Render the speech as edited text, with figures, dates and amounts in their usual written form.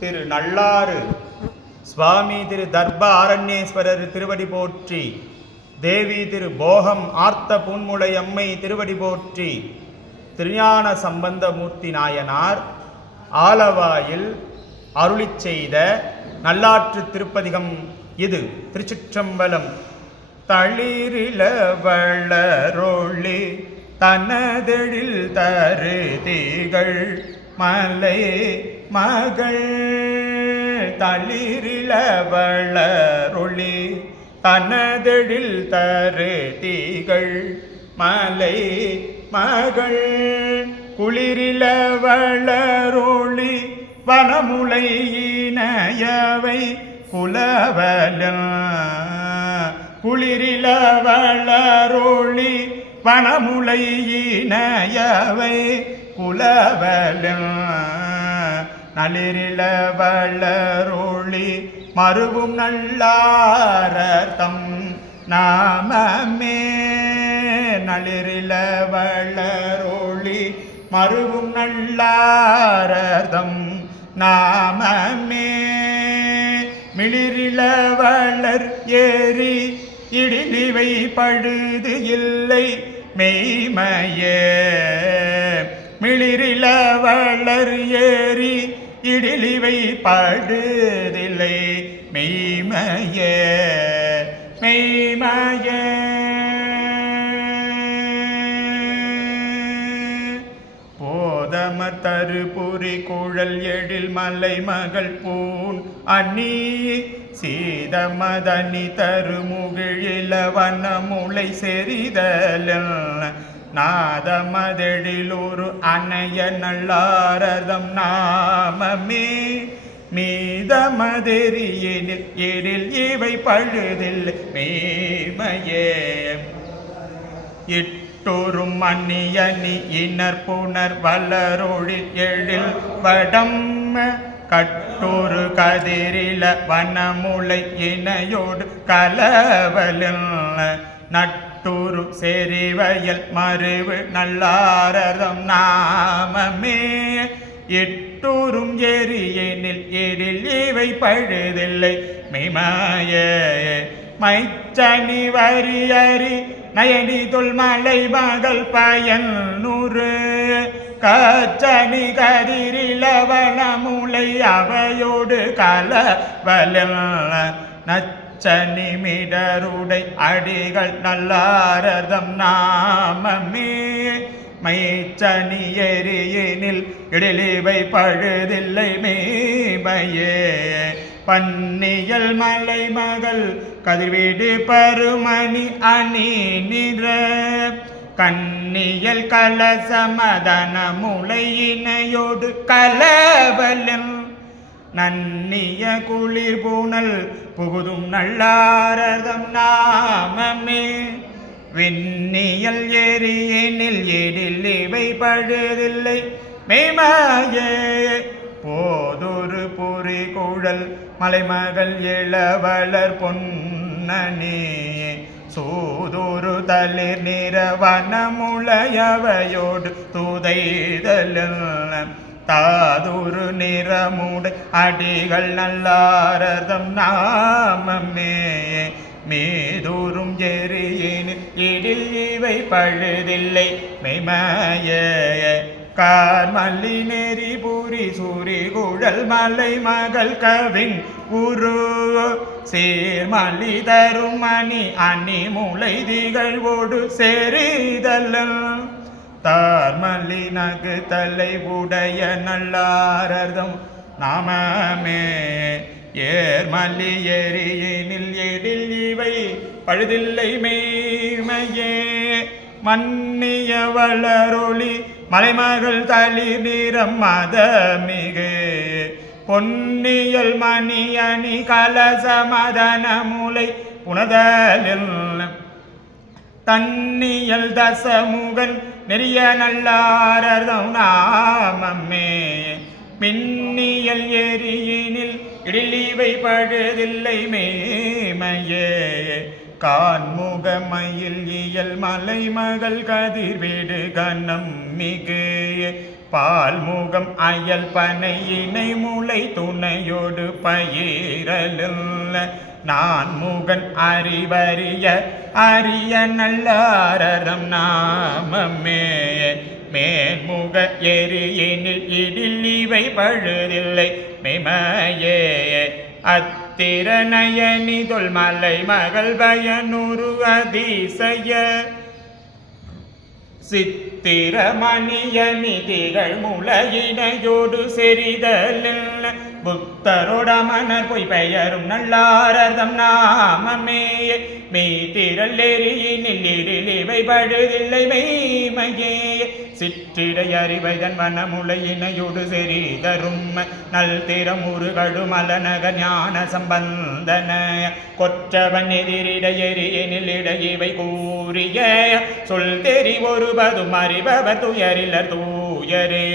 திரு நல்லாறு சுவாமி திரு தர்ப ஆரண்யேஸ்வரர் திருவடி போற்றி, தேவி திரு போகம் ஆர்த்த பூன்முளை அம்மை திருவடி போற்றி, திருஞான சம்பந்தமூர்த்தி நாயனார் ஆலவாயில் அருளிச் செய்த நல்லாற்று திருப்பதிகம் இது. திருச்சிற்றம்பலம். தளிரில வளரொளி தனதெழில் தரு திகழ் மலை மகள், தளிரில வளரொளி தனதெழில் தரு திகழ் மலை மகள், குளிரில வளரொளி வனமுலை இணையவை குலவல, குளிரில வளரொளி வனமுலை இணையவை குலவல, நளிரில வளரொளி மருவும் நல்லாரதம் நாமமே, நளிரில வளரொளி மருவும் நல்லாரதம் நாமமே, மிளிரில வளர் ஏறி இடிலிவை பழுது இல்லை மெய்மையே, மிளிரில வளர் ஏறி இடிலிவை படுதில்லை மெய்மையே மெய்மையே. போதமர் தரு புரி குழல் எழில் மலை மகள் பூன் அன்னி, சீதமதனி தருமுகிழில வனமுலை செறிதல், நாதமதெழிலூரு அணைய நல்லாரதம் நாமமே, மீதமதெறியெனில் எழில் இவை பழுதில் மேமையே, இட்டோரும் அந்நியனி இனர் புனர் வளரொழில் எழில் வடம், கட்டோரு கதிரில வனமுலை இணையோடு கலவலில், நட்டூரு செறிவயல் மருவு நல்லாரதம் நாமமே, எட்டூரும் எரியெனில் எழில் இவை பழுதில்லை மெய்மையே, மைச்சனி வரியறி நயனி தொல்மலை மகள் பயன் நூறு, கச்சனி கதிரில வனமுலை அவையோடு கலவல, நச்சனி மிடருடை அடிகள் நல்லாரதம் நாமமே, மைச்சனி எரியெனில் இடிலிவை பழுதில்லை மேமையே, பன்னியல் மலை மகள் கதிர்வீடு பருமணி அணி நிற, கண்ணியல் கலசமதன முலை இணையோடு கலவலம், நன்னிய குளிர் பூனல் புகுதும் நல்லாரதம் நாமமே, விண்ணியல் எரியெனில் எழில் இவை பழுதில்லை மெய்மையே, போதொரு பொறி குழல் மலைமகள் இளவளர் பொன்னனே, சூதொரு தளிர் நிற வனமுளையவையோடு துதைதல், தாதொரு நிறமுடை அடிகள் நல்லாரதம் நாமமே, மீதூரும் எரியெனில் இடில் இவை பழுதில்லை மெய்மையே, கார்மல்லி நெறி பூரி சூரி குழல் மலை மகள் கவின் உரு, சீர்மல்லி தரும் மணி அணி முளை திகழ்வோடு செறிதல், தார்மல்லி நகு தலை உடைய நல்லாரதம் நாமமே, ஏர்மல்லி எரியெனில் எழில் இவை பழுதில்லை மெய்மையே, மன்னிய வளரொளி மலைமகள் தளிர் நிறம் மதமிகு, பொன்னியல் மணி அணி கலசமதன முலை புனதலில், தன்னியல் தசமுகன் நெறிய நல்லாரதம் நாமமே, மின்னியல் எரியினில் இடிலிவை பழுதில்லை மேமையே, கான்முகமயில் இயல் மலை மகள் கதிர்வேடு கனம் மிகு, பால்முகம் அயல் பனை இணை முளை துணையோடு பயிரலுள்ள நான் முகன் அறிவறிய அரிய நல்லாரரம் நாமமே மேன்முக எரியினில் இடில் இவை பழுதில்லை மெமையே அத்திரநயனிதொல் மலை மகள் பயனுரு அதிசய சித்திரமணியணி திகழ் முளையினையோடு செறிதலில் புத்தரோடமனர் பொய் பெயரும் நல்லாரதம் நாமமே மெய்திரள் எரியினில் இடில் இவை பழுதில்லை மெய்மையே சிற்றிடை அறிவைதன் வனமுளையினையோடு செறிதரும் நல் திறமுரு கடுமலநக ஞான சம்பந்தன கொற்றவன் எதிரிட எரியினில் இடையிவை கூறிய சொல் தெரி ஒருபதும் அறிபவர் துயரிலர் தூயரே.